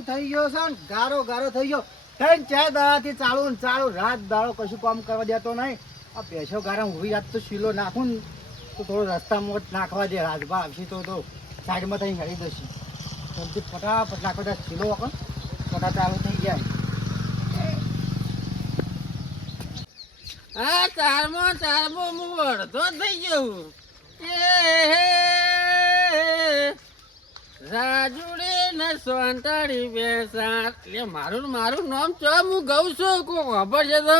ચાલુ થઈ ગયો છે ને, ગારો ગારો થઈ ગયો. ત્રણ ચાર દાડાથી ચાલુ ને ચાલુ. રાત દાડો કશું કામ કરવા દેતો નહીં. આ બેસો ગારા, હું યાદ તો શીલો નાખું ને, તો થોડો રસ્તામાં નાખવા દે, રાજભા આવશે તો તો સાઈડમાં થઈ હળી જશે. જલ્દી ફટાફટ નાખો ત્યાં શીલો પણ ફટા ચાલુ થઈ જાય આ ચારમો ચારમો હું તો થઈ ગયો એ રાજુડે ને સોંટાડી બેસા એટલે મારું મારું નામ ચો હું ગઉં છું કોઈ ખબર છે તો.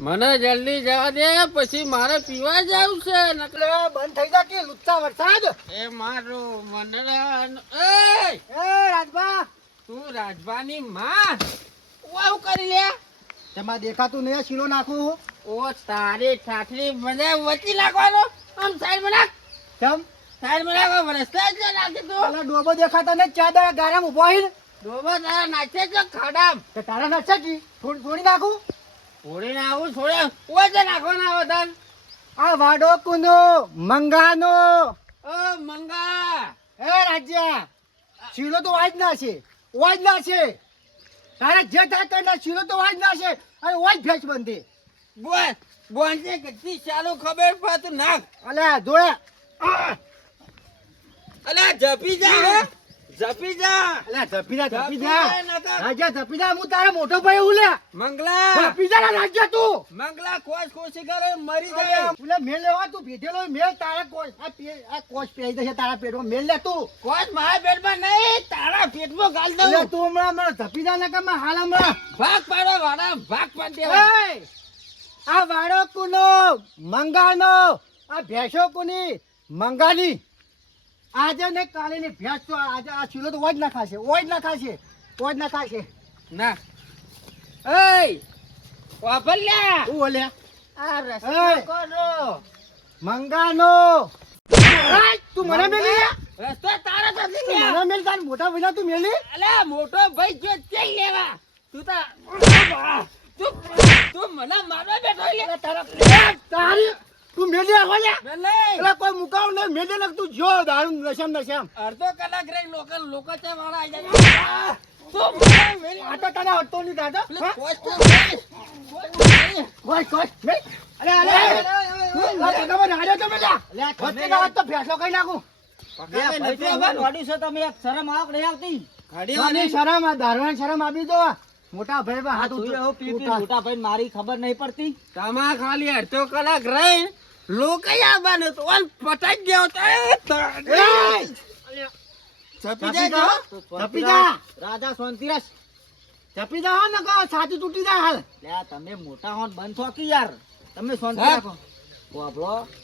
મને જલ્દી જવા દે પછી મારે પીવા જવું છે. નકલે બંધ થઈ જા કે લુચ્ચા વરસાદ. એ મારું મનરાન એ એ રાજભા. તું રાજભાની માં. વાવ કરી લે. તેમાં દેખાતું નહીં શીલો નાખું ઓ તારી ઠાઠરી મને વચી નાખવાનો. આમ સાઈડમાં નાખ. કેમ? સાઈડમાં નાખો જ નાખી તું. ડોબો દેખાતા ને દાડા ગારામાં ઊભો ને ડોબો તારા નાખે છે ખાડામ. તે તારા નકશા કી? થોડી થોડી નાખું? થોડી આવું છોડે ઓય જ તાન આ વાડો કુનો મંગાનો. ઓ મંગા. હે રાજ્યા શીલો તો વાજ ના છે વાજ ના છે. તારે જે થાય તે ના શીલો તો વાજ ના છે. અને વાજ ભેંસ બંધી. બોલ બોલજે કેટલી ચાલુ ખબર પડતું નાખ. અલ્યા જોયા અલે જપી જા હે. જપી જા. અલે જપી જા જપી જા. રાજા જપી જા. હું તારા મોટો ભાઈ હું લે. મંગલા. જપી જા રાજા તું. મંગલા કોશ કોશી કરે મરી જાય. ઉલે મેલ લેવા તું ભેટેલો મેલ તારા કોશ આ પે- આ કોચ પહેરી જશે તારા પેટમાં. મેલ લે તું. કોશ મારા પેટમાં નહીં તારા પેટમાં ગાલ દઉં. તું હમણાં હમણાં જપી જા ના કે હાલ હમણાં. ભાગ પાડો વાડા ભાગ પાડ દે આ વાડો કુનો મંગાનો આ ભેંસો કુની મંગાની. આજે ને કાલે ને ભેંસ તો આજે આ ચૂલો તો ઓજ નાખાશે ઓજ નાખાશે ઓજ નાખાશે. ના. એય વાપલ્યા શું બોલે આ એય! રસ્તા કરો મંગાનો તું મને મેલી રસ્તો તારો તો તું. મને મેલ તાર મોટા ભાઈ તું મેલી? અલે મોટો ભાઈ જો લેવા. તું તા તું તું મને મારવા બેઠો લે તારા એ તારી તું મેલી આવો લે. મેલે. કોઈ મુકાવ નહીં. મેલી ને તું જો દારૂ નશેમ નશેમ અડધો કલાક રહી લોકો લોકો ચા વાળા આઈ જાય. તું તને હટતો નહીં દાદા અરે અરે તમે તો ના તો કઈ નાખું. પકડાવે નથી આવવાનું. ઘડી આની વાની. શરમ આ દારૂની શરમ આપી દો. મોટા ભાઈ હાથ ભાઈ મારી ખબર નહીં પડતી. તમા ખાલી અડધો કલાક રહી લોકો આવવાનું તો ઓલ પટાઈ ગયો તો છપી જાય. જપી જા રાજા શાંતિરાજ જપી જા હો ને કહો છાતી તૂટી જાય હાલ. લે તમે મોટા હોન બંધ થો કે યાર? તમે શાંતિ. રાખો.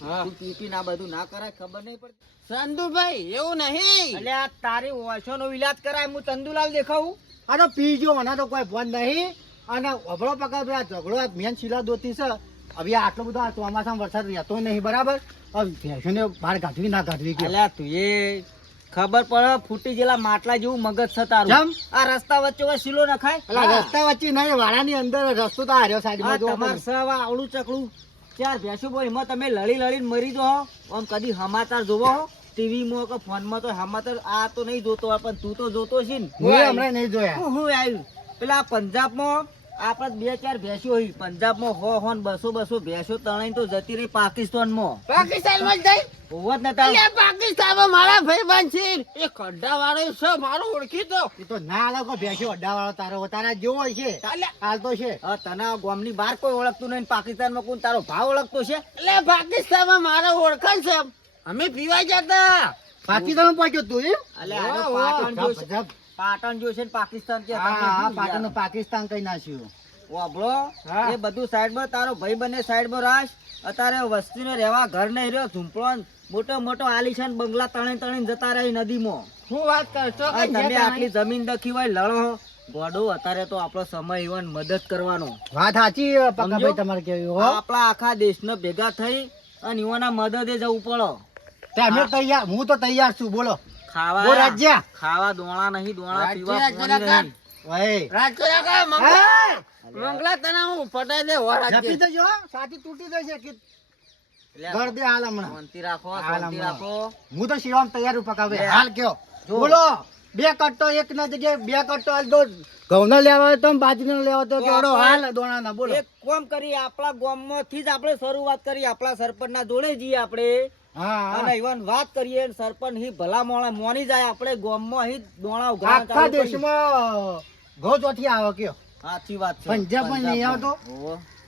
હા. તું પી પી ના બધું ના કરાય ખબર નહીં પડતી. સંધુભાઈ એવું નહીં. એટલે આ તારી ઓછો નો ઇલાજ કરાય હું ચંદુલાલ દેખાવું. તો પીજો મને તો કોઈ ફોન નહીં. અને અભળો પકડ ઝઘડો મેન શીલા દોતી છે. હવે આટલો બધો આ ચોમાસામાં વરસાદ રહેતો નહીં બરાબર? ભેંસોને બહાર કાઢવી ના કાઢવી કે અલ્યા તું એ ખબર પડે ફૂટી ગયેલા માટલા જેવું મગજ છે તારું. આ રસ્તા વચ્ચે હોય શીલો નખાય. રસ્તા વચ્ચે નહીં વાળાની અંદર રસ્તો તો હાર્યો સાઈડમાં જો તમાર સવા આવડું ચકડું. ચાર ભેંસો બોલ એમાં તમે લડી લડીને મરી જો આમ કદી સમાચાર જોવો હો. ટીવીમાં કે ફોનમાં તો સમાચાર આ તો નહીં જોતો પણ તું તો જોતો છે ને. હું હમણાં નહીં જોયા. હું હું આવ્યું. પેલા પંજાબમાં આપણે બે ચાર ભેંસો હોય. પંજાબમાં હો હો ને બસો બસો ભેંસો તણાઈ તો જતી રહી પાકિસ્તાનમાં. પાકિસ્તાનમાં જ જઈ હોવત નતા. અલ્યા પાકિસ્તાનમાં મારા ભાઈબંધ છે. એ ખડ્ડા વાળો છે મારો ઓળખી તો એ તો ના લોકો ભેંસો અડ્ડા વાળો તારો તારા જેવો છે. હાલ તો છે. હા તને ગામની બહાર કોઈ ઓળખતું નહીં પાકિસ્તાનમાં કોઈ તારો ભાવ ઓળખતો છે? અલ્યા પાકિસ્તાનમાં મારો ઓળખાણ છે. અમે પીવા જતા. પાકિસ્તાન પહોંચ્યો તું એમ? એટલે ઓહો, પાટણ જો. પાટણ જોયું છે ને પાકિસ્તાન કે હા પાટણનું પાકિસ્તાન કઈ નાખ્યું વાબળો એ બધું સાઈડમાં તારો ભાઈ બંને સાઈડમાં રાશ અત્યારે વસ્તીને રહેવા ઘર નહીં રહ્યો ઝૂંપડો મોટો મોટો આલિશાન બંગલા તણે તણે જતા રહી નદીમાં. હું વાત કરશો તમે આટલી જમીન દખી હોય લડો ગોડો અત્યારે તો આપણો સમય એવો મદદ કરવાનો. વાત સાચી? પક્કાભાઈ તમારે કેવી આપણા આખા દેશને ભેગા થઈ અને એવાના મદદે જવું પડો. તમે તૈયાર હું તો તૈયાર છું બોલો. બો ઓ રાજ્યા. ખાવા દોણા નહીં દોણા પીવા પાણી નહીં. ઓય. રાજકોટ કા મંગલા મંગલા તને હું ફટાઈ દે હો જપી દેજો સાથી તૂટી જશે કે ઘર દે હાલ હમણાં. શાંતિ રાખો શાંતિ રાખો. હું તો શિવામ તૈયાર પકાવે હાલ કયો. બોલો. બે કટ્ટો એક ના જગ્યાએ બે કટ્ટો હાલ દો ઘઉંનો લેવા તો બાજરીનો લેવા તો કેવડો? હાલ દોણાના બોલો. એક કોમ કરી આપણા ગામમાંથી જ આપણે શરૂઆત કરી આપણા સરપંચના જોડે જઈએ આપણે. અને ઈવન વાત કરીએ સરપંચ હી ભલા મોણા મોની જાય આપણે ગામમાં હી દોણા ઉઘરાણ આખા. દેશમાં ઘઉં આવે કયો? સાચી વાત છે. પંજાબમાં નહીં આવતો?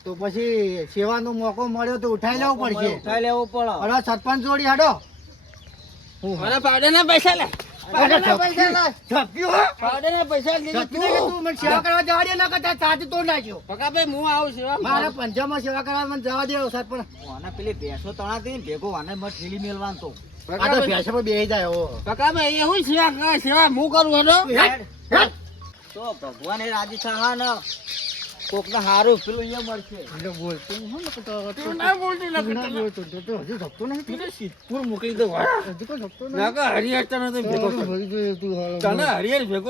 તો પછી સેવાનો મોકો મળ્યો તો ઉઠાઈ લેવો પડશે. ઉઠાઈ લેવો પડે. અરે સરપંચ જોડી હાડો. હું પૈસા લે પૈસા પૈસા મને સેવા દે ના કરતા સાચું પંજાબમાં સેવા કરવા મને જવા દે સાહેબ આને પેલી ભેંસો તણાતી ભેગો આને મત ઠેલી મેલવાનું તો. આ તો ભેંસો પર બેહી જાય પકાભાઈ હું સેવા કરે સેવા કરું હેડો હેડ, હેડ. તો ભગવાન એ રાજી થા ને હારું પેલું અહીંયા મળશે એટલે બોલતો નહીં ને તો- તો- તું ના બોલતી ના બોલતો. તો- તો હજુ ઝપતો નહીં તું? તને મોકલી હજુ નહીં? તો ભેગો તું હાલ. તને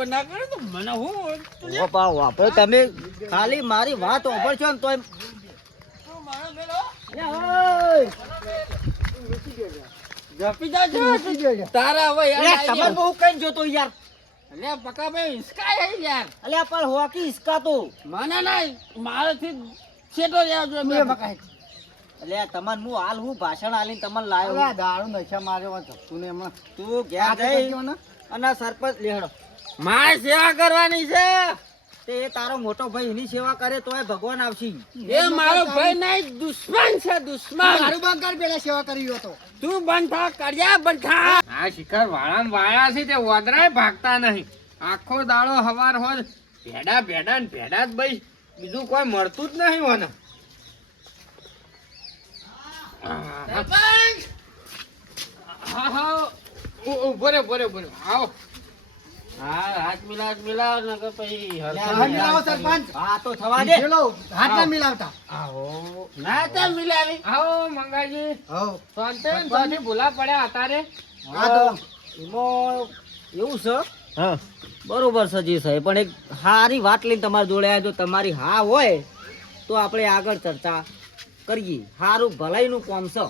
ના કરે તો મને હું ઓ બા વાપરો તમે ખાલી મારી વાત ઓભળશો ને તોય તું મારો પેલો ઓય! જપી જાજો. તારા હવે તમારે બહુ કઈ જોતો યાર લે પકાભાઈ હિસકાય હે યાર. અલ્યા પણ હોકી હિસકા તો. મને નહીં મારાથી છેટો રહ્યા જો મે પકા અલે અલ્યા તમને હું હાલ હું ભાષણ આલી તમન લાયો અલે દારૂ નશા માર્યો તું. ને એમાં. તું ગયા જઈ અને સરપંચ લેહડો. મારે સેવા કરવાની છે. તે તારો મોટો ભાઈ એની સેવા કરે તોય ભગવાન આવશે. એ મારો ભાઈ નહીં દુશ્મન છે દુશ્મન. દારૂ બંકર પેલા સેવા કરી હતો. તું બંધા કર્યા બંધા. આ શિખર વાળા વાળા છે તે વદરાય ભાગતા નહીં. આખો દાડો હવાર હોય ભેડા ભેડા ને ભેડા જ ભાઈ બીજું કોઈ મળતું જ નહીં મને. હા હા. ઉ- ઊભો રે ઊભો રે ઊભો રે આવો. હા હાથ મિલાવ મિલાવ નકર પછી મિલાવો, સરપંચ. હા તો થવા દે. પેલો હાથ ના મિલાવતા. આવો. ના તો મિલાવી? આવો મંગાજી. ભૂલા પડ્યા અતારે. હા તો. એમાં એવું છે? બરોબર છે જી સાહેબ પણ એક સારી વાત લઈને તમારી જોડે આવ્યા જો તમારી હા હોય તો આપણે આગળ ચર્ચા કરીએ. સારું ભલાઈનું કોમ છે.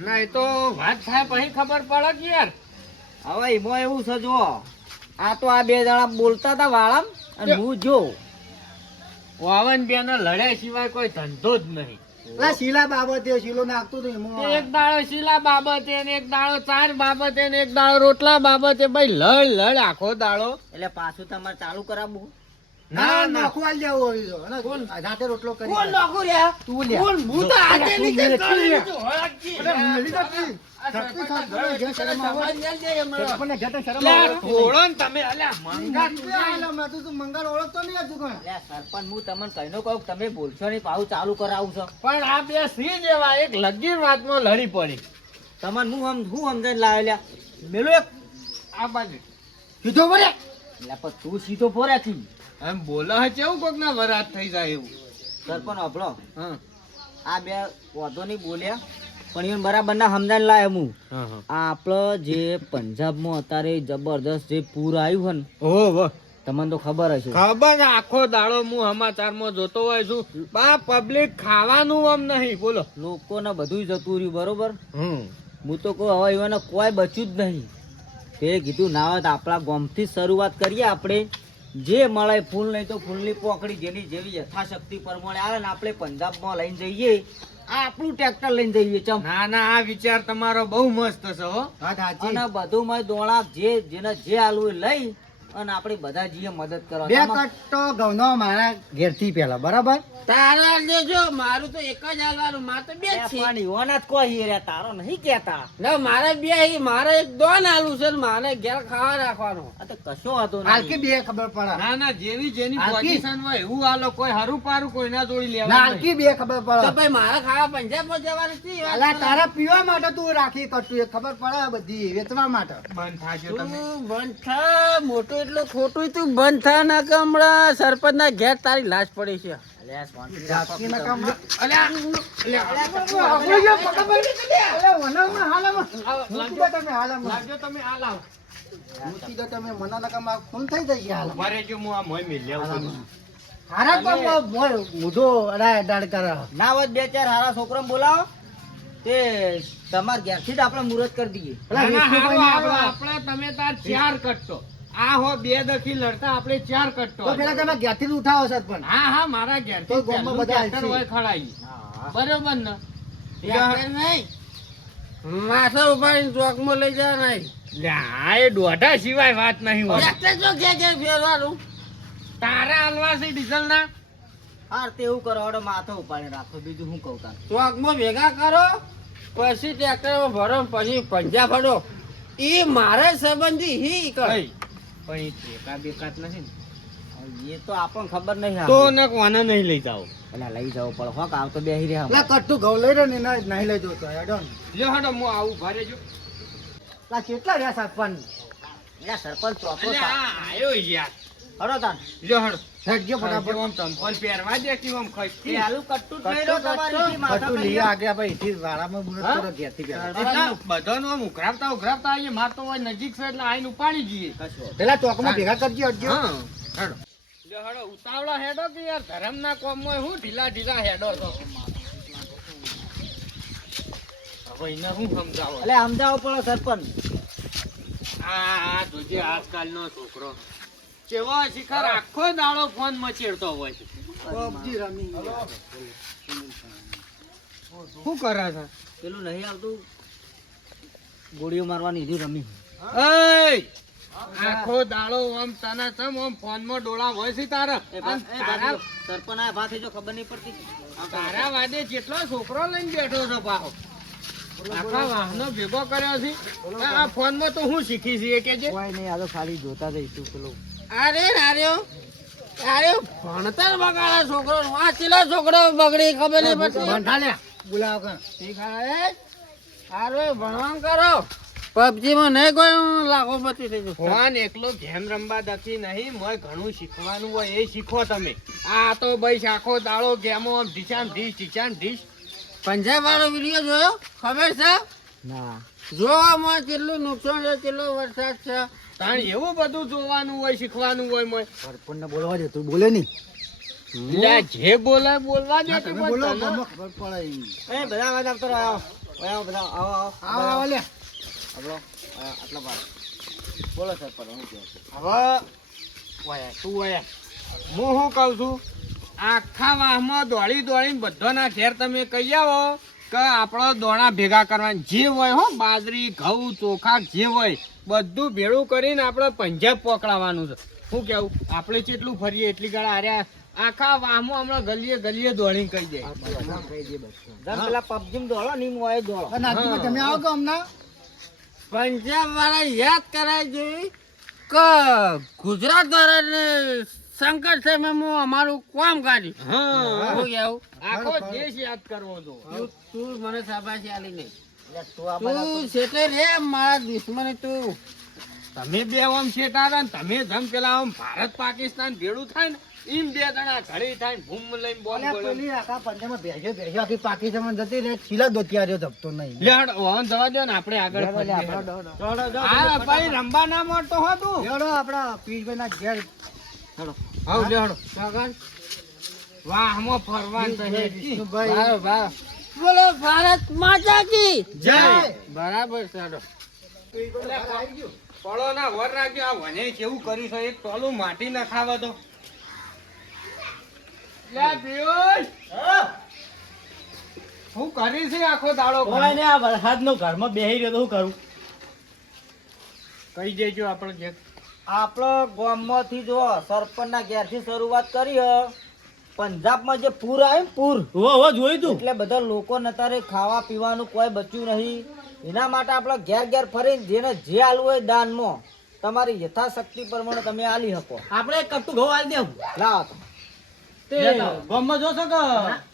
ના એ તો વાત થાય પછી ખબર પડે યાર. હવે એમાં એવું છે જો આ તો આ બે જણા બોલતા હતા વાળામ અને હું જો. વાવન બેન લડ્યા સિવાય કોઈ ધંધો જ નહીં. શીલા બાબતે શીલો નાખતો હતો એક દાડો શીલા બાબતે ને એક દાડો ચાર બાબતે ને એક દાડો રોટલા બાબતે. ભાઈ લડ લડ આખો દાડો. એટલે પાછું તમારે ચાલુ કરાવવું. ના તો. કોણ? રાતે રોટલો કરી કોણ તું લે. કોણ? હું તો તું નીચે કરી તું. લીધું. તું. તો તમે તું તું તો તું હજુ બોલશો નહીં પાછું ચાલુ કરાવું છો. પણ આ બે સિંહ જેવા એક લગીર વાતમાં લડી પડી. તમારે હું આમ હું સમજાઈને લાવેલા. મેલો એક. આ બાજુ. સીધો પણ તું સીધો ફોરે છી એમ બોલે છે કેવું કોક ના વરાત થઈ જાય એવું? સરપંચ આપણો હા. આ બે વાંધો નહીં બોલ્યા. પણ એને બરાબર ના સમજાઈને લાય હું હા હા. આ આપણો જે પંજાબમાં અત્યારે જબરદસ્ત જે પૂર આવ્યું ઓહો ને તમને તો ખબર હશે. ખબર આખો દાડો હું સમાચારમાં જોતો હોય છું. બા પબ્લિક ખાવાનું આમ નહીં બોલો. લોકોને બધું જતું રહ્યું બરોબર? હું તો કહું હવે એવાને કોઈ બચ્યું જ નહીં. તે કીધું ના હોય તો આપણા ગોમથી શરૂઆત કરીએ આપણે. જે મળે ફૂલ નહીં તો ફૂલની પોકડી જેની જેવી યથાશક્તિ પ્રમાણે આવે ને આપણે પંજાબમાં લઈને જઈએ. આ આપણું ટ્રેક્ટર લઈને જઈએ ચમ. ના ના આ વિચાર તમારો બહુ મસ્ત છે હો. અને બધું અને દોડાક દોણા જે જેને જે આલુ એ લઈ અને આપણે બધા જીએ મદદ કરવા. બે કટ્ટો ઘઉંનો મારા ઘેરથી પેલા બરાબર? તારા લેજો મારું તો એક જ હાલવાનું માર તો બે છે. પણ ઈવોના જ કોઈ રે તારો નહીં કહેતા. ના મારે બે હી, મારે એક દોન આલું છે મારે ઘેર ખાવા રાખવાનો. આ તો કશો હતો નહીં. આલકી બે ખબર પડે. ના ના જેવી જેની પોઝિશન હોય એવું આલો કોઈ હારું પારું કોઈના જોડી ના, આલકી બે ખબર તો પડે ભાઈ મારા ખાવા પંજાબમાં જવાનું છે અલા તારા પીવા માટે તું રાખી કટ્ટું એ ખબર પડે બધી વેચવા માટે. બંધ થાશો તમે. તું બંધ થા મોટું એટલું ખોટું તું બંધ થા ના કમળા હમણાં સરપંચ ના ઘેર તારી લાશ પડી છે અલ્યા, શાંતિ રાખો. જાતકી ના કામ અલ્યા આપણે જો પકડ પકડ. અલા, વનાવમાં હાલામાં. લાવો, મૂકી લાવજો. દો તમે હાલામાં. લાવજો તમે આ લાવો મૂકી દો તમે મનાના કામ આ ખૂન થઈ જશે હાલ. ઊભા રહેજો હું આ મોય મિલ લેવું હારા કામ મોય અડાય અડાડ કરે. ના હોય બે ચાર હારા છોકરા બોલાવો તે તમાર ઘેરથી જ આપણે મુહૂર્ત કરી દઈએ આપણે- તમે તાર ચાર કટતો આ હો બે દખી લડતા આપણે ચાર કટ્ટો તો પેલા તમે ઘેરથી જ ઉઠાવો સરપંચ હા હા મારા ઘેર તો ગામમાં બધા ટ્રેક્ટર હોય ખડાઈ. હા. બરોબર ને? ટ્રેક્ટર નહીં. માથા ઉપાડીને ચોકમાં લઈ જાય નહીં લ્યા, એ દોઢા સિવાય વાત નહીં. ટ્રેક્ટર જો કે કે ફેરવાનું. તારા હલવા છે ડીઝલ ના હાર તેવું કરો હવે માથો ઉપાડી રાખો. બીજું હું કહું તાર? ચોકમાં ભેગા કરો પછી ટ્રેક્ટરમાં ભરો પછી પંજા ફડો એ મારે સંબંધી હી કર. પણ એ ઠેકા બેકાત નથી ને. એ તો આપણને ખબર નહીં તો. ન નહીં લઈ જાઓ પેલા લઈ જાવ પણ હોક આવતો બેહી રહ્યા પેલા કટ્ટું ઘઉં લઈ રહ્યો ને નહીં લઈ જતો હેડો. લ્યો હડો હું આવું ઘરે જો પેલા કેટલા રહ્યા સરપંચ એટલે સરપંચ અલ્યા, આયો યાર હડો તાર જો હેડજો ફટાફટ. ચંપલ પહેરવા દે કે આમ એ આલુ કટ્ટુ જ તમારી માથા પર લઈ આગળ ભાઈ. એથી વાળામાં બુરત કરો ઘેરથી પહેલા. એટલે આમ ઉઘરાવતા ઉઘરાવતા આવીએ માર હોય નજીક છે એટલે આઈને ઉપાડી જઈએ. પેલા ચોકમાં ભેગા કરજો હટજો. હેડો લ્યો હડો ઉતાવળા હેડો કે યાર? ધરમના કોમમાં હું ઢીલા ઢીલા હેડો છો? હવે એને હું સમજાવો? એટલે સમજાવો પડે સરપંચ. આ આ જોજે આજકાલનો છોકરો. કેવો શિખર આખો દાડો ફોન મચેડતો હોય છે. પબજી રમી શું કરે છે? પેલું નહીં આવતું. ગોળીઓ મારવાની રમી. આખો દાડો આમ તને સમ આમ ફોનમાં ડોળા હોય છે તારા? આ ભાથી જો ખબર નહીં પડતી. તારા વાદે જેટલો છોકરો લઈને બેઠો છો પાછો. આખા વાહનો ભેગો કર્યો છે. આ- ફોનમાં તો હું શીખી છે કે જે કોઈ નહીં આ તો ખાલી જોતા જઈશું પેલું. અરે નાર્યો અરે ભણતર બગાડે છોકરો આ ચીલો છોકરો બગડી ખબર નહીં પડતી. બંધાલ્યા બોલાવો ઠીક અરે ભણવાનું કરો. પબજી માં નહીં કોઈ હું લાખો મચી થઈ જશે ફોન એકલો ગેમ રમવા દતી નહીં મોય ઘણું શીખવાનું હોય એ શીખો તમે. આ તો ભાઈ શાખો દાડો ગેમો આમ ઢીચામ ઢીચ ઢીચામ ઢીચ પંજાબ વાળો વીડિયો જોયો? ખબર છે? ના. જોવામાં કેટલું નુકસાન છે કેટલો વરસાદ છે. તાણ એવું બધું જોવાનું હોય શીખવાનું હોય મોય. સરપંચને બોલવા દે તું બોલે નહીં. એટલે જે બોલે બોલવા દે તું બોલો ખબર પડે એ બધા વાત આવતો રહો, આવો. આવો બધા આવો આવો. આવો આવો લે. આપણો આટલા પાર બોલો સરપંચ હું કહું હવે વાય તું વાયા હું શું કહું છું? આખા વાહમાં દોડી દોડીને બધાના ઘેર તમે કહી આવો. કે આપણો દોણા ભેગા કરવાના. જે હોય હો બાજરી ઘઉં ચોખા જે હોય બધું ભેળું કરીને આપણે પંજાબ પકડાવવાનું છે. શું કેવું? આપણે જેટલું ફરીએ એટલી ગાળા હાર્યા આખા વાહમાં હમણાં ગલીએ ગલીએ દોડીને કહી દે. પેલા પબજી દોડો ને હોય દોડો. તમે આવો કે હમણાં પંજાબ વાળા યાદ કરાય જોઈ કે ગુજરાત વાળાને શંકર સાહેબ અમારું કામ કાઢ્યું. હા. કેવું આખો દેશ યાદ કરવો તો. તું મને શાબાશી આલી નહીં એટલે તું આ બધા તું સેટે રે મારા દુશ્મની તું. તમે બે આમ શેટારા ને તમે જેમ પેલા આમ ભારત પાકિસ્તાન ભેળું થાય ને એમ બે જણા ઘડી થાય ભૂમ લઈને બોલ બોલે. આખા પંજાબમાં ભેંસો ભેંસો આખી પાકિસ્તાનમાં જતી રે છીલા દોતિયા રહ્યો ધપતો નહીં. લે હડ, જવા દો ને આપણે આગળ. આ ભાઈ રંબા ના મોટો હો તું. હેડો આપણા પીરભાઈના ઘેર. હવ લે હડો સગન વાહમાં ફરવાનું વિષ્ણુભાઈ વાહ વાહ. બોલો ભારત માતા કી. જય. બરાબર સાડો પડો ના વર રાખ્યો. આ વને કેવું કર્યું છે? એક ટોલું માટી ના ખાવા તો હું કરી છે આખો દાડો કોઈ ને આ વરસાદનો ઘરમાં બેહી રહ્યો તો કરું? કહી દેજો આપણે ઘેર આપણો ગામમાંથી જો સરપંચના ઘેરથી શરૂઆત કરી હ. પંજાબમાં જે પૂર આવ્યું જોયું તું એટલે બધા લોકો નતારે ખાવા પીવાનું કોઈ બચ્યું નહીં એના માટે આપણે ઘેર ઘેર ફરીને જેને જે આલવું હોય દાનમાં તમારી યથાશક્તિ પ્રમાણે તમે આલી શકો આપણે કટ્ટુ ઘઉં આલી દેવું લાવો તો. ગામમાં જોશો કે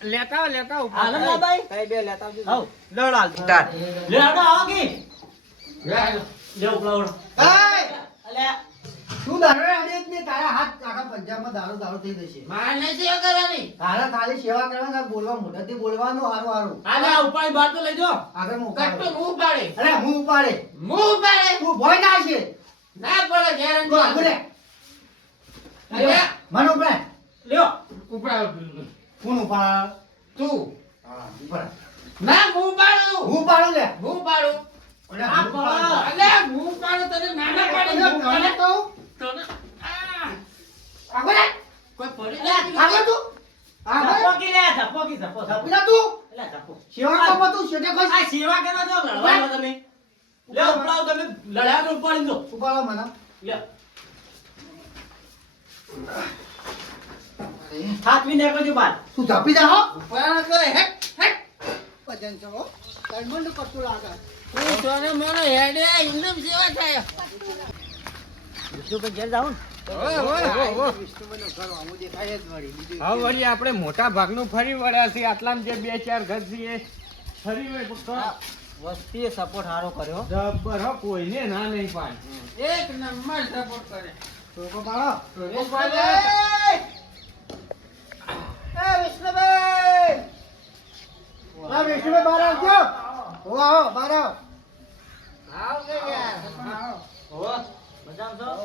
લેતા લેતા લેતા આવો. આનંદભાઈ કઈ બે લેતા આવજો. હવ દળ આલ. લે આડો આવો કે એય! તું દારૂ આડે જ નહીં, તારા હાથ આખા પંજાબમાં દારૂ દારૂ થઈ જશે. મારે નથી સેવા કરવાની. તારા ખાલી સેવા કરવાની બોલવા મોઢેથી બોલવાનું હારું હારું. આલે આ ઉપાડી બાર તો લઈ જો આગળ હું કટ્ટુ ઉપાડે. હું પાડે અરે હું ઉપાડે. હું પાડે તું ભોય ના છે. ના પડે તું આગળ અરે મને ઉપાડ લ્યો કોણ ઉપાડ? તું. હા ઉપાડ. ના હું પાડું હું ઉપાડું લે. હું પાડું હું ઉપાડું. પાડ. અલે હું પાડું તને નાના પાડી અરે દઉં. તને કહું, તને આ! આગળ લે. કોઈ પડી લે, આગળ તું. ઝાપી જાઓ જા હો. હેટ. ભજન છો તડમંડ કરતું લાગે. મોનો હેડે ઇન્દમ સેવા થાય વિષ્ણુભાઈ ઘેર વળી. આપણે મોટા ભાગનું ફરી વળ્યા છીએ આટલામાં જે બે ચાર ઘર છીએ ફરી વળી વસ્તીએ સપોર્ટ સારો કર્યો જબર હો કોઈને ના નહીં પાડ એક નંબર સપોર્ટ કરે ટોકો પાડો. ટોકો પાડો. વિષ્ણુભાઈ! એ વિષ્ણુભાઈ! વિષ્ણુભાઈ બહાર આવજો. હો, આવો, બહાર આવો. આવ કે યાર હોવે. મજામાં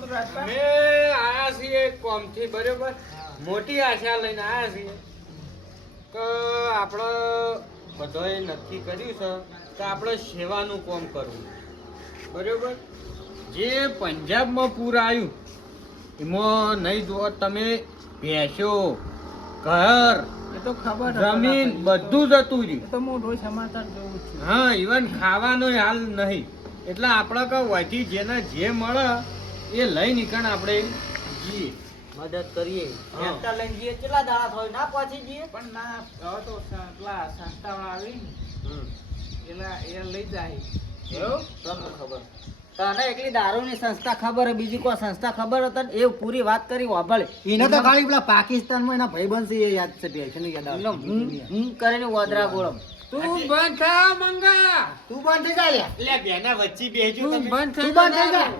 છો? હવે આયા છીએ કોમથી બરોબર? મોટી આશા લઈને આયા છીએ. કે આપણે બધોએ નક્કી કર્યું છે કે આપણે સેવાનું કામ કરવું. બરોબર? જે પંજાબમાં પૂર આવ્યું એમાં નહીં જુઓ તમે ભેંસો ઘર. એ તો ખબર જમીન બધું જ રહ્યું તો હું રોજ સમાચાર જોઉં છું. હા ઇવન ખાવાનો હાલ નહીં. એટલે આપણે કહું વધી જેને જે મળે એ લઈ નીકળ આપણે જઈએ. મદદ કરીએ. ટ્રેક્ટર લઈને જઈએ. કેટલા દાડા થાય? ના પહોંચી જઈએ? પણ ના હવે તો પેલા સંસ્થાવાળા આવી ને એટલે એ લઈ જાય. એવું? તમને ખબર. તને એકલી દારૂની સંસ્થા ખબર બીજી કોઈ સંસ્થા ખબર હતા એ પૂરી વાત કરી વાપરે એને તો ખાલી પેલા પાકિસ્તાનમાં એના ભાઈબંધ છે યાદ છે પેન્શન યાદ હું હું કરીને વદરા ગોળમ. તું બંધ થા મંગા. તું બંધ થઈ જા લ્યા. બેના વચ્ચે બેહજો તું બંધ થઈ જા.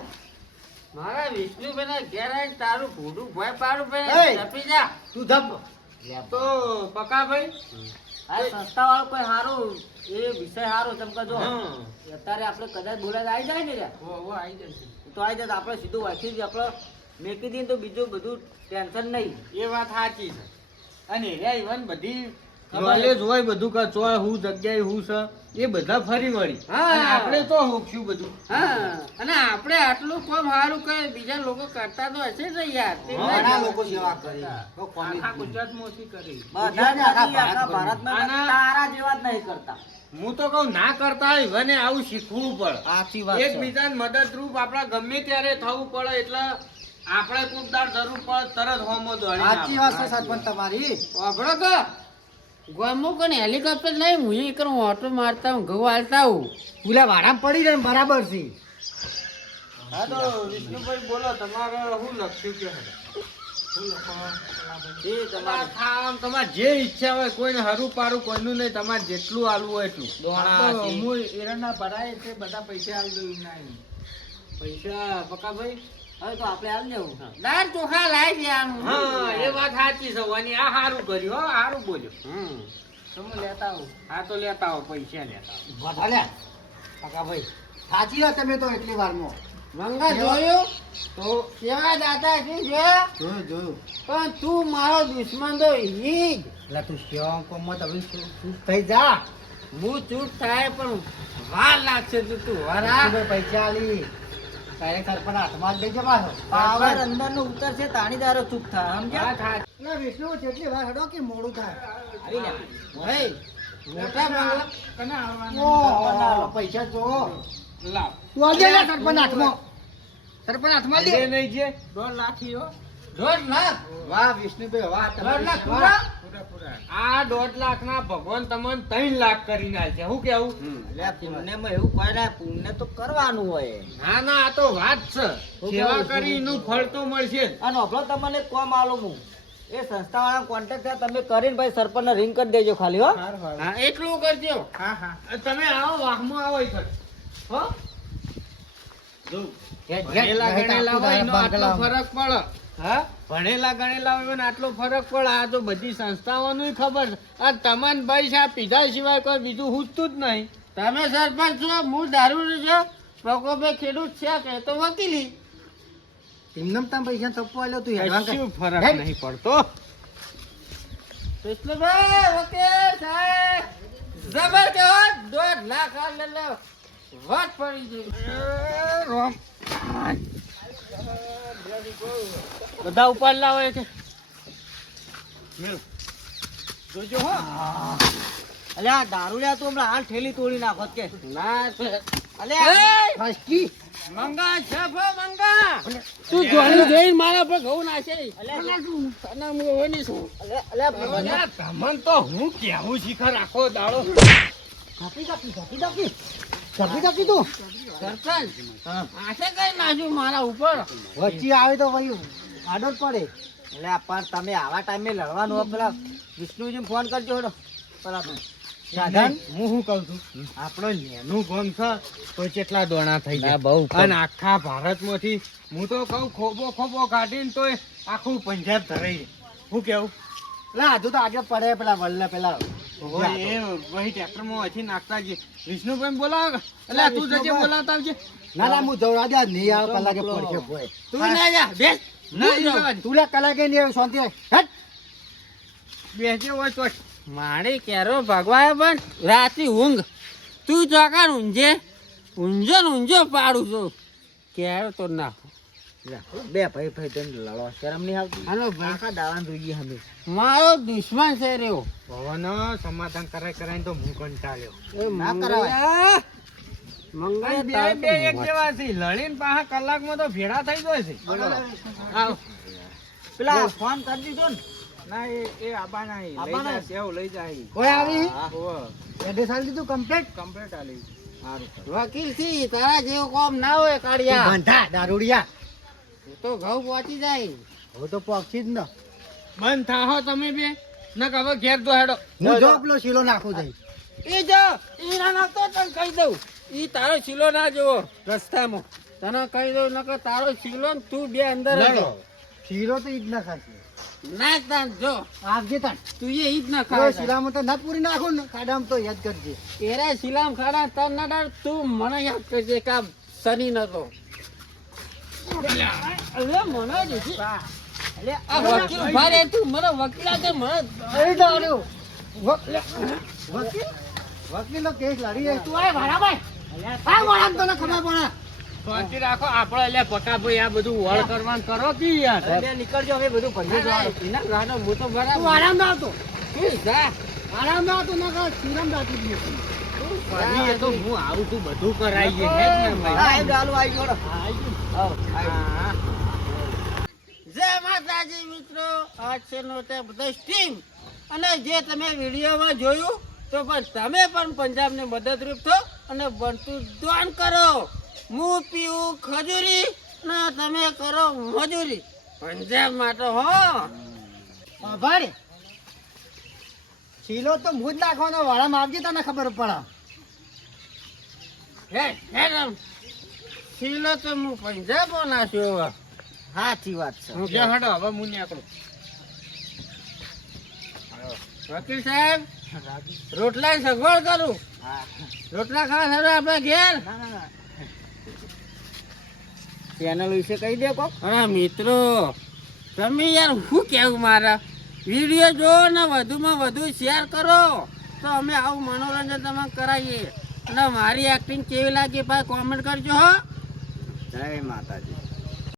મારા વિષ્ણુભાઈ ઘેર આવીને તારું ભૂડું ભય પાડું ભાઈ જા. તું ધપ. તો પકાભાઈ આ સંસ્થા વાળો કોઈ સારું એ વિષય સારો ચમકે જો. હા. અત્યારે આપણે કદાચ બોલાય આવી જાય ને આવી જાય તો આવી જાય આપણે સીધું વાંચી જ આપણે મેકી દઈએ તો બીજું બધું ટેન્શન નહીં. એ વાત સાચી છે. અને રે ઇવન બધી ખબર નોલેજ હોય બધું કે ચોય હું જગ્યાએ હું છે? એ બધા ફરી વળી. હા. આપણે તો હોખ્યું બધું. હા. અને આપણે આટલું કોમ સારું કરે બીજા લોકો કરતા તો હશે ને યાર. ઘણા લોકો સેવા કરી. તો કોમી આખા ગુજરાતમાં ઓછી કરી. બધા જ આખા આખા ભારતમાં. ભારતમાં તારા જેવા જ નહીં કરતા. હું તો કહું ના કરતા હોય મને આવું શીખવું પડે આથી વાત એકબીજાને મદદરૂપ આપણા ગમે ત્યારે થવું પડે એટલે આપણે દાડ જરૂર પડે તરત હોમો દોડી સાચી વાત છે સરપંચ તમારી. વાપરો તો ગમું કોને હેલિકોપ્ટર લઈ હું એક ઓટો મારતા હું ઘઉં હાલતા હું. પુલા વાડા પડી જાય બરાબર છે. હા તો વિષ્ણુભાઈ બોલો તમારે શું લખ્યું કે શું લખો તમારે. જે ઈચ્છા હોય કોઈને હરું પારું કોઈનું નહીં તમારે જેટલું આલવું હોય એટલું. હું એરંડા ભરાય છે બધા પૈસા આલ દઉં નહીં પૈસા પકાભાઈ હવે તો આપણે દાળ ચોખા લાવી આનું. હા એ વાત સાચી છે. વાની આ સારું કર્યું હો સારું બોલ્યો. હમ. તમે લેતા આવો? હા તો લેતા આવો પૈસા લેતા આવો. બધા લ્યા કાકા ભાઈ સાચી વાત તમે તો એટલી વારમાં. મંગા જોયું? તો કેવા દાતા છે? જોયા જોયું. પણ તું મારો દુશ્મન તો ઈ જ. એટલે તું સેવા કોમમાં તમે શું- શું થઈ જા. હું ચૂપ થાય પણ વાર લાગશે તું તું વરા પૈસા આલી. તારે સરપંચ હાથમાં જ દેજે પાછો પાવર અંદરનું ઉતરશે તાણી દારો ચૂપ થાય સમજ્યા? એટલે વિષ્ણુ જેટલી વાર હડો કે મોડું થાય. આવી લે. ભાઈ મોટા બંગલા કને આવવાનું. પૈસા જો લાવ તું આલ લે સરપંચ હાથમાં. સરપંચ હાથમાં આલ દે દે નહીં છે દોઢ લાખી દોઢ લાખ? વાહ વિષ્ણુભાઈ વાહ દોઢ લાખ આ દોઢ લાખ ના ભગવાન તમને ત્રણ લાખ કરી નાખશે શું કેવું? પુણ્યમાં એવું કોઈ પુણ્ય તો કરવાનું હોય. ના ના આ તો વાત છે. સેવા કરી ફળ તો મળશે અને અભલો તમને કોમ આલું હું. એ સંસ્થા વાળા કોન્ટેક્ટ થયા તમે કરીને ભાઈ સરપંચ રિંગ કરી દેજો ખાલી હો. હા એટલું કરજો. હા હા. તમે આવો વાહમાં આવો કર. હો? જો. હોય એનો આટલો ફરક પડે. હા? ભણેલા ગણેલા હોય આટલો ફરક પડે? આ તો બધી સંસ્થાઓનું ખબર છે. આ તમન ભાઈ સાહેબ પીધા સિવાય કોઈ બીજું હુજતું જ નહીં. તમે સરપંચ છો હું દારૂ છો પકોભાઈ ખેડૂત છે કે તો વકીલી. એમને તમે પૈસા થપ્પો આલ્યો તું હેડવાન કઈ ફરક. નહીં પડતો. વિષ્ણુભાઈ ઓકે સાહેબ. જબર કેવો દોઢ લાખ આ લે. લે વાત પડી ગઈ. રોમ. બધા ઉપાડ લાવે છે જોજો હો. અલ્યા દારૂ લે તો હમણાં હાલ ઠેલી તોડી નાખો કે. ના અલે ફસકી મંગા છે મંગા. તું જોડી જોઈને મારા પર ઘઉં નાખે. અલ્યા તને હું છું. તો હું કેવું શીખર આખો દાડો? કાપી કાપી કાપી કાપી કાપી કાપી તું. સરપંચ આશે કઈ નાખ્યું મારા ઉપર? વચ્ચે આવે તો ભાઈ આડો જ પડે. એટલે પણ તમે આવા ટાઈમે લડવાનું હોય પેલા વિષ્ણુજી ફોન કરજો હેડો. પેલા સાધન હું શું કહું છું? આપણો નેનું ગોમ છે તો કેટલા દોણા થઈ ગયા. બહુ અને આખા ભારતમાંથી હું તો કહું ખોબો ખોબો કાઢીને તોય આખું પંજાબ ધરાઈ હું કેવું? લા હજુ તો આગળ પડે પેલા વલ્લે પેલા. એ વહી ટ્રેક્ટરમાં અહીંથી નાખતા જઈએ. વિષ્ણુભાઈ બોલાવો? એટલે તું જજે. બોલાવતા આવજે. ના ના હું નહીં આવે કલાકે પડશે તું ના જા બેસ. ના હું જાઉં. જવાની. તું લે કલાકે નહીં આવે શાંતિ. હટ. બેસજે હોય તો. મારે કેરો ભગવાય પણ રાતી ઊંઘ. તું ચોકાર ઊંઝે ઊંઝો ને ઊંઝો પાડું છું. કેરો તો ના બે ભાઈ ભાઈ તને લડો શરમ નહીં આવતી? હાલો આખા દાડા જોઈએ અમે મારો દુશ્મન છે રેવો ભવન સમાધાન કરાય કરાય તો હું કંટાળ્યો ના મંગળા મંગળા બે બે એક જેવા છે. લડીને પાછા કલાકમાં તો ભેળા થઈ જાય છે. પેલા ફોન કરી દીધો ને. ના એ એ આબાના આબાના? સેવ લઈ જાય કોઈ આવી? હા. ઓવે. દીધું કમ્પ્લીટ કમ્પ્લીટ આલી વકીલથી તારા જેવો કોમ ના હોય કાઢિયા બંધા દારૂડિયા. તો ઘઉં પહોંચી જાય. હવે તો પક્ષી જ ન. બંધ થાહો તમે બે. ના હવે ઘેર તો હેડો. હું જો પેલો શીલો નાખું જઈ એ જો ઈરા ના નાખતો તને કહી દઉં. ઈ તારો શીલો ના જોવો રસ્તામાં. તને કહી દઉં નકર તારો શીલો ને તું બે અંદર. શીલો તો ઈ જ નાખાશે. ના તાન જો. આવજે તાન. તું એ ઈ જ ના ખાય શીલામાં તો ના પૂરી નાખું ને ખાડામ તો યાદ કરજે. એરા શીલામ ખાડા તન ના ડાળ તું મને યાદ કરજે કે સની ન નતો. અલે મને જ છે. આ વકીલ ઊભા તું મને વકીલ આજે મને એ દારૂ વકીલ? વકીલનો કેસ લડી તું આય ભાડાભાઈ શાંતિ રાખો આપણે એટલે પકાભાઈ આ બધું વળ કરવાનું કરો કે યાર? નીકળજો હવે બધું ભંજે જવાનું હું તો બરાબર. આરામ આવતો આરામ આવતો ના કર શ્રીરામ દાતી દઈએ તો હું આવું છું બધું કરાવીએ હે જ ને ભાઈ? હા, એ ડાલુ આવી ગયો હેડો. હાવ, આવી. હા. જય માતાજી મિત્રો. આજ છે નો બધા સ્ટીમ. અને જે તમે વિડીયોમાં જોયું તો પણ તમે પણ પંજાબને મદદરૂપ થો. અને બનતું દાન કરો. હું પીવું ખજૂરી ને તમે કરો મજૂરી. પંજાબ માટે હો. ભાઈ શીલો તો હું જ નાખવાનો વાળામાં આવજે તને ખબર પડે. હે હે શીલો તો હું પંજાબ નાખ્યો. સાચી વાત છે. હું ક્યાં હડો? હવે હું નીકળું. વકીલ સાહેબ રોટલા સગવડ કરું? હા. રોટલા ખાવા સારું આપણે ઘેર. ચેનલ વિશે કહી દે કોક. અરે મિત્રો તમે યાર શું કેવું મારા? વીડિયો જો ને વધુમાં વધુ શેર કરો. તો અમે આવું મનોરંજન તમે કરાવીએ. અને મારી એક્ટિંગ કેવી લાગી ભાઈ કોમેન્ટ કરજો હો. જય માતાજી.